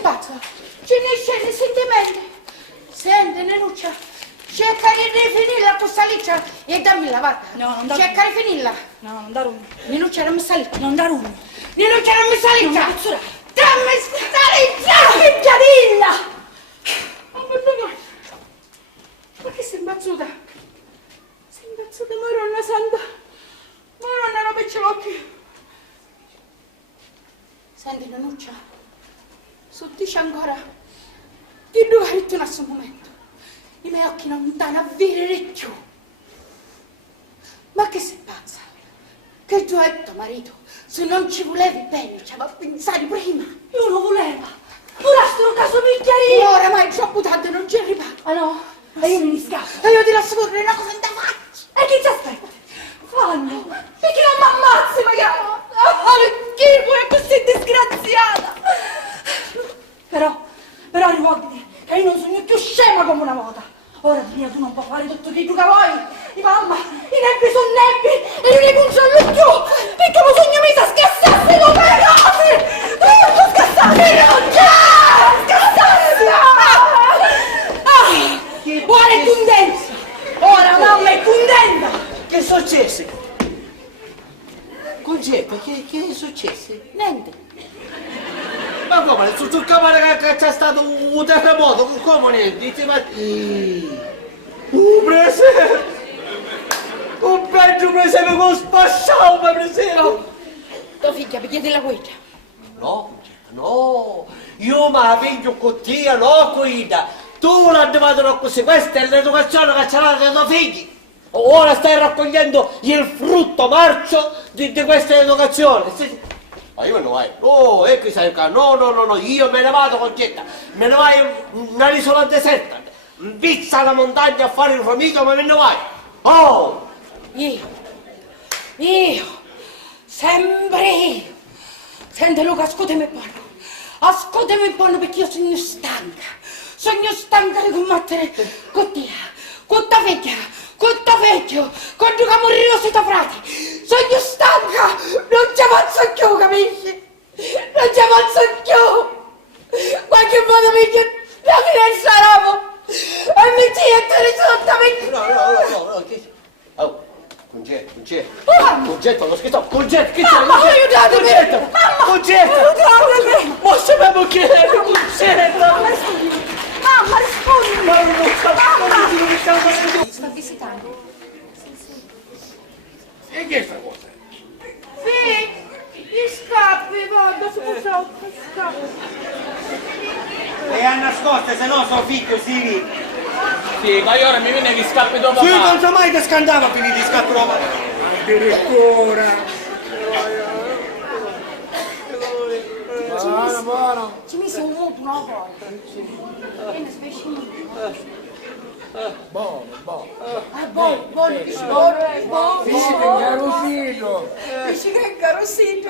pazzo? Ce ne scende i sentimenti. Senti, Nenuccia, cerca di rifinirla questa liccia e dammi la guarda. No, non dare. Cerca di finirla. No, non dare uno. Nenuccia, non mi sta liccia. Non dare uno. Nenuccia, non mi sta liccia. Dammi sta liccia. Picchiadilla! Oh, ma che sei imbazzuta? Sei imbazzuta, Maronna Santa. Maronna, non picci l'occhio. Senti, Nenuccia, su dici ancora di due in questo momento. I miei occhi non danno a vedere più. Ma che sei pazza? Che tu hai tuo marito, se non ci volevi bene, ci avevo pensato prima. Io lo voleva. Ora sto caso picchiarino. Ora mai troppo tanto non ci è arrivato. Ah no? E io me ne scappo. E io ti lascio correre una cosa in da faccia. E chi ti aspetta? Fallo. Perché non mi ammazzi magari? Perché pure così disgraziata? Però ricordati che io non sono più scema come una volta. Ora di mia tu non puoi fare tutto che tu che vuoi. I mamma, i nebbi sono nebbi e io ne controllo più. Perché mi sogno messa a scassarsi come cose. Tutto scassarsi. Scassarsi. Ora è contenta. Ora mamma è contenta. Che è successo? Concetta, che è successo? Niente. Ma come? Sul capo che c'è stato un terremoto, come niente? Un presepe! Un peggio presepe con spasciato, ma presepe! Tua figlia, perché la guida? No, Concetta, no! Io me la piglio con te, no, guida! Tu l'hai arrivato così, questa è l'educazione che c'è dai tuoi figli! Ora stai raccogliendo il frutto marcio di questa educazione! Ma io non vai, no, e qui sei no, io me ne vado, Concetta, me ne vai nell'isola deserta, pizza la montagna a fare il fromico, ma me ne vai, oh! Io, sempre io. Senti Luca, ascoltami buono perché io sono stanca di combattere con te, con tua figlia, con tuo vecchio, con tu che morire siete frati. Sono stanca, non ci avanzo più, capisci? Non ci avanzo più. Qualche modo mi chiede la finestra robo e mi tiene No, che... Oh, Concetta, lo schizzo, Concetta, che c'è? Mamma, aiutatemi! Mamma! Concetta! Aiutatemi! Ma sapevo che era Concetta! Mamma, rispondi! Mamma! Sta visitando. E che è sta cosa? Sì, gli scappi, guarda, si può scappi. E a nascoste, se no suo figlio si vede. Sì, ma io ora mi viene gli scappi dopo. Sì, non so mai che scandava a finire di scappi dopo. Addirittura. Buono. Ci mise un muto una volta. Viene specie. Buono. Buono, dici buono. Sì, ingarosito. Dici che è carosito.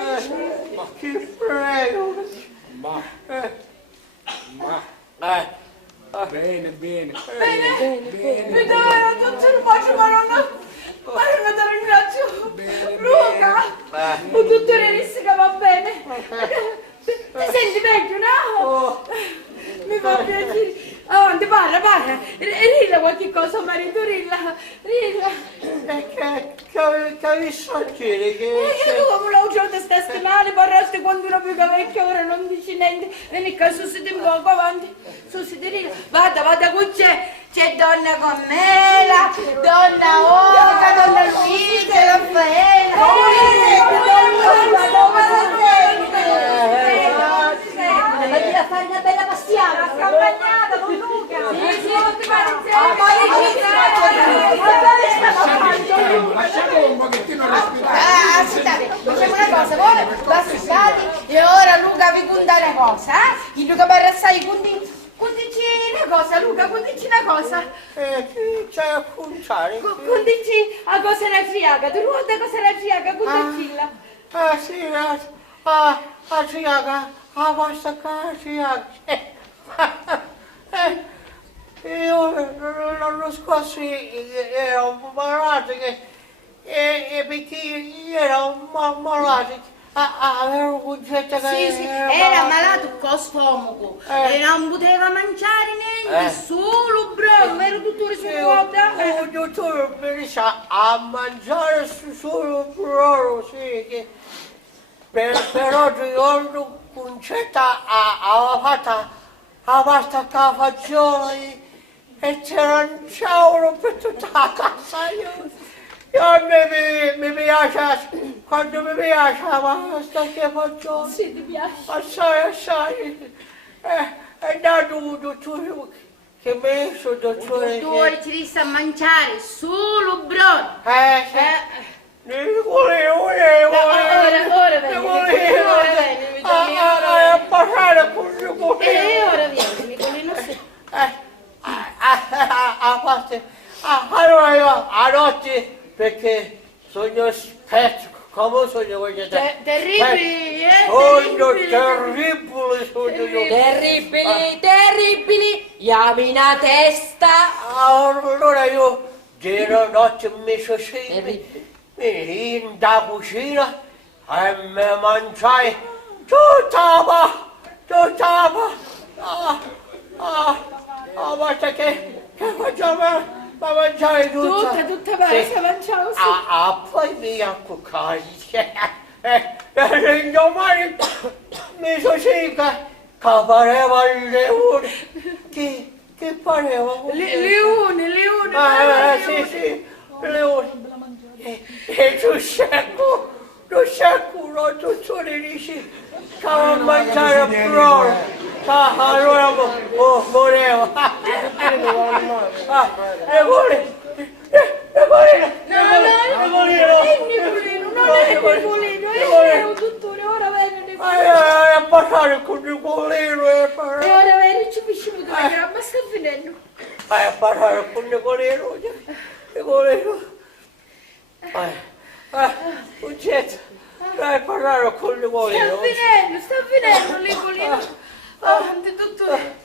Ma che prego! Ma. Bene. Bene, mi dai tutto il bacio, ma non ti ringrazio. Luca, con tutto il rischio che va bene. Ti senti meglio, no? Mi fa piacere. Avanti, parla. Rilla qualche cosa, marito, rilla. Che vi succede? Che tu come lo ucciso stai stimale, parresti quando uno più vecchio, ora non dici niente. Vieni qua, susciti un poco avanti. Susciti, rilla. Vada, qui c'è donna Commela, donna Olga, donna Luisa, Raffaella. Vatti a fare una bella passiata, accompagnata con Luca. Sì, tutti quanti insieme. Lasciamo un pochettino respirare. Aspettate, facciamo una cosa, voi vi ascoltate e ora Luca vi conta una cosa, eh? Il Luca Barrassai condici una cosa, Luca, condici una cosa. Che c'è a conciare? Condici a cosa era friaga, tu ruota cosa era friaga, condicilla. Sì, a friaga. Ah, basta carica! Io l'anno scorso ero malato perché ero malato aveva un concetto che... Sì, era malato con stomaco e non poteva mangiare niente, solo brodo, era dottore su vuota. Il dottore mi dice a mangiare solo brodo, sì, che... Però io non concetto aveva fatto la pasta con la fagioli e c'era un ciaolo per tutta la casa. A me mi piace, quando mi piace la pasta che faccio, Sì, ti piace? assai. È dato un dottore che mi sono dottore Dottore ci disse a mangiare solo brodo. ne volevo, Ora vieni, a parlare con il ora vieni, Nicolino. a parte, allora io a notte, perché sogno esperto, come sogno voglio dire? Terribili, Sogno terribile, sogno io. terribili, yamina testa. Allora io, di notte mi sono in da cucina e mi mangiai tutta la volta che facciamo, ma mangiai tutta. Tutta pasta mangiavo, sì. Poi mi accuccai. Domani mi sono che pareva il leone. Che pareva? Leone. Sì, leone. E tu secco, no, dottore dice che va a mangiare brodo. Allora volevo. Nicolino, è un dottore, ora viene A parlare con Nicolino e ora viene, ci finisce il telegramma, sta finendo. Vai a parlare con Nicolino. Concetto, vai a parlare con Nicolino. Sta finendo, Nicolino. Dottore.